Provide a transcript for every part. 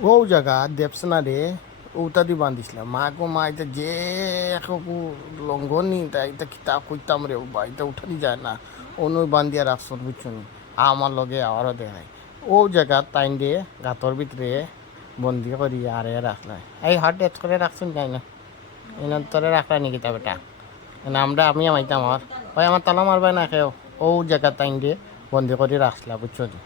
ও জায়গা দেবসেনা রে ওটা দি বান্ধিছিলাম মা গো মা এটা যে একু লঙ্ঘনি তা এটা কিতাব কইতাম রে বাবা এটা উঠানি যায় না অনু বান্ধিয়া রাখছন বুঝছো নি আমার লগে আবারও দেখায় ও জায়গা তাইন দিয়ে গাতর ভিতরে বন্দি করি আরে রাখলাই এই হাট ডেট করে রাখছুন যাই না এনার তরে রাখলা নি কিতাব এটা আমরা আমি আমাইতাম আমার ওই আমার তালা মারবে না কেউ ও জায়গা তাইন দিয়ে বন্দি করে রাখলা বুঝছো নি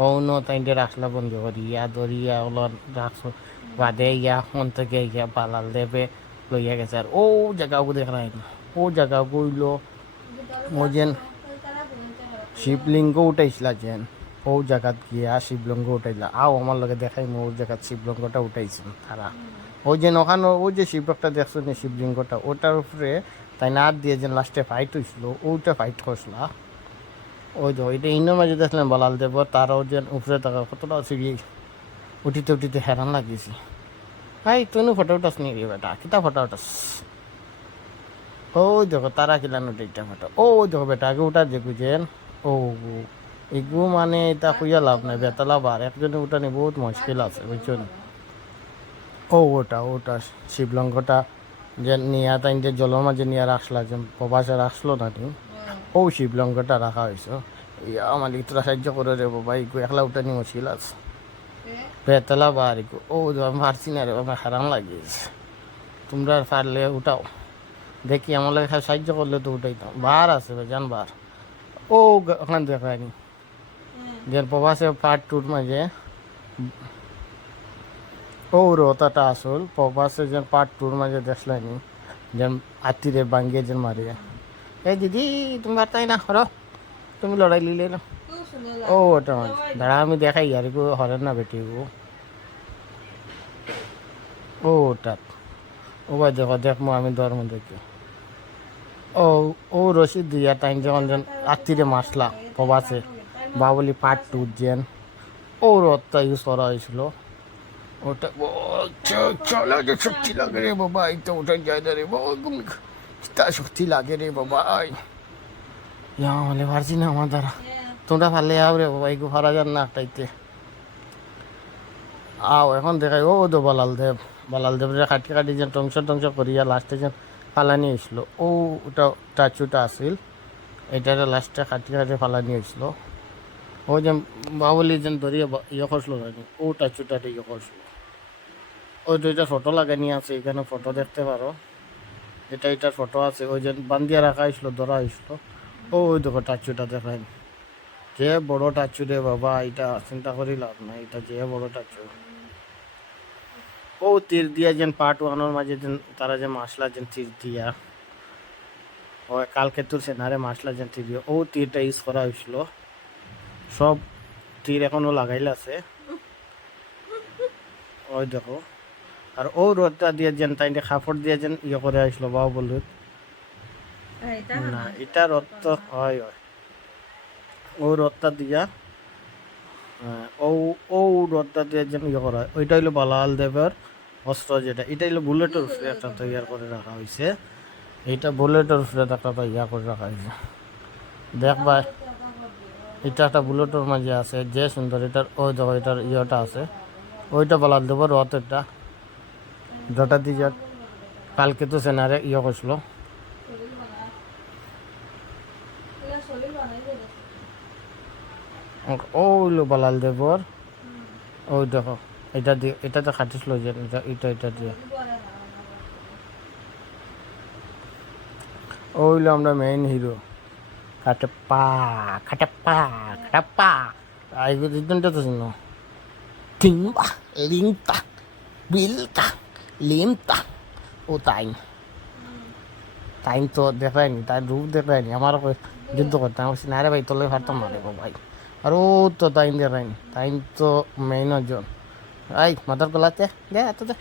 অন্য তাইনটে রাখলা বন্ধ করিয়া ধরিয়া ওলা রাখছো বাদে ইয়া মন থেকে ইয়া পালাল দেবে লইয়া গেছে আর ও জায়গাও দেখাই না ও জায়গা গইল ও যেন শিবলিঙ্গ উঠাইছিলা যেন ও জায়গাত গিয়া শিবলিঙ্গ উঠাইলা আও আমার লগে দেখাই ও জায়গাত শিবলিঙ্গটা উঠাইছেন তারা ওই যে ওখানে ওই যে শিবটা দেখছো না শিবলিঙ্গটা ওটার উপরে তাই না দিয়ে যেন লাস্টে ফাইট হয়েছিল ওইটা ফাইট করছিল ওই তো এটা ইন্ডোর মাঝে দেখলেন বলাল দেব তারাও যে উপরে থাকা কতটা সিঁড়ি উঠিতে উঠিতে হেরান লাগিয়েছি ভাই তুই ফটো উঠাস নি রে বেটা কিতা ফটো উঠাস ওই দেখো তারা কিলান উঠে ফটো ওই দেখো বেটা আগে উঠা যে বুঝেন ও এগু মানে এটা খুঁজা লাভ নাই বেতলা বার একজনে উঠানি বহুত মুশকিল আছে বুঝছেন ও ওটা ওটা শিবলঙ্গটা যে নিয়া তাই যে জলের মাঝে নিয়ে রাখলা যে প্রবাসে রাখলো না নি ও শিবলঙ্গটা রাখা হয়েছে ইয়া মালিক তোরা সাহায্য করে রে বাবা ইগু একলা উঠে নি মুশকিল আছে বেতলা বার ইগু ও আমি পারছি না রে বাবা হারাম লাগিয়েছে তোমরা পারলে উঠাও দেখি আমার লাগে সাহায্য করলে তো উঠাইতাম বার আছে জান বার ও ওখানে দেখায়নি যে প্রবাসে পার্ট টুর মাঝে ও রোতাটা আসল প্রবাসে যে পার্ট টুর মাঝে দেখলানি যে আত্মীরে বাঙ্গিয়ে যে মারিয়ে এই দিদি তুমি পারতাই না হর তুমি লড়াই লিলে না ও ওটা মাঝে দাঁড়া আমি দেখাই আর গো হরেন না বেটি গো ও ওটা ও ভাই দেখো দেখবো আমি ধর্ম দেখি ও ও রশিদ দিয়া টাইম যখন যেন আত্মীরে মাসলা প্রবাসে বাবলি পার্ট টু যেন ও রথটা ইউজ করা হয়েছিল ওটা চলা যে শক্তি লাগে রে বাবা এই তো ওটাই যায় না রে বাবা তা শক্তি লাগে রে বাবা হলে পারছি না আমার দ্বারা তোমরা ভালে আও রে বাবা এগু হারা যান না একটাইতে আও এখন দেখাই ও তো বালাল দেব রে কাটি কাটি যেন টংস করিয়া লাস্টে যেন ফালানি হয়েছিল ও ওটা টাচুটা আসিল এটারে লাস্টে কাটি কাটি ফালানি হয়েছিল ও যে বাবলি যেন ধরিয়া ইয়ে করছিল ও টাচুটাতে ইয়ে করছিল ওই দুইটা ফটো লাগানি আছে এখানে ফটো দেখতে পারো এটার ফটো আছে ওই যে বান্দিয়া রাখা হয়েছিল ধরা হয়েছিল ওই দেখো টাচুটা দেখায় যে বড় টাচু রে বাবা এটা চিন্তা করি লাভ নাই এটা যে বড় টাচু ও তীর দিয়া যেন পার্ট ওয়ানোর মাঝে যেন তারা যে মাসলা যেন তীর দিয়া ও কালকে তোর সেনারে মাসলা যেন তীর দিয়া ও তীরটা ইউজ করা হয়েছিল সব তীর এখনো লাগাইলে আছে ওই দেখো আর ও রথটা দিয়ে যেন তাই কাপড় দিয়ে যেন ইয়ে করে আসলো বাবু বলুন না এটা রথ তো হয় ও রথটা দিয়া ও ও রথটা দিয়ে যেন ইয়ে করা হয় ওইটা হইলো বালাল দেবের অস্ত্র যেটা এটা হইলো বুলেটের উপরে একটা তৈয়ার করে রাখা হয়েছে এইটা বুলেটের উপরে একটা ইয়া করে রাখা হয়েছে দেখবা এটা একটা বুলেটের মাঝে আছে যে সুন্দর এটার ওই দেখো এটার ইয়েটা আছে ওইটা বালাল দেবের রথ এটা যেটা দিয়ে কালকে তো সেনারে ইয়ে করছিল ওইলো বালাল দেবর ওই দেখো এটা দিয়ে এটাতে খাটিছিল যে এটা দিয়ে ওইলো আমরা মেইন হিরো খাটেপ্পা খাটেপ্পা খাটেপ্পা এইগুলো দুজনটা তো শুনো টিংবা লিংতা বিলতা লিমতা ও তাই তো দেখায়নি তাই রূপ দেখায়নি আমার যুদ্ধ করতে আমার সিনারে ভাই তোলে পারতাম না দেখো ভাই আর ও তো তাই দেখায়নি তাই তো মেইন জন এই মাথার গলাতে দে এত দে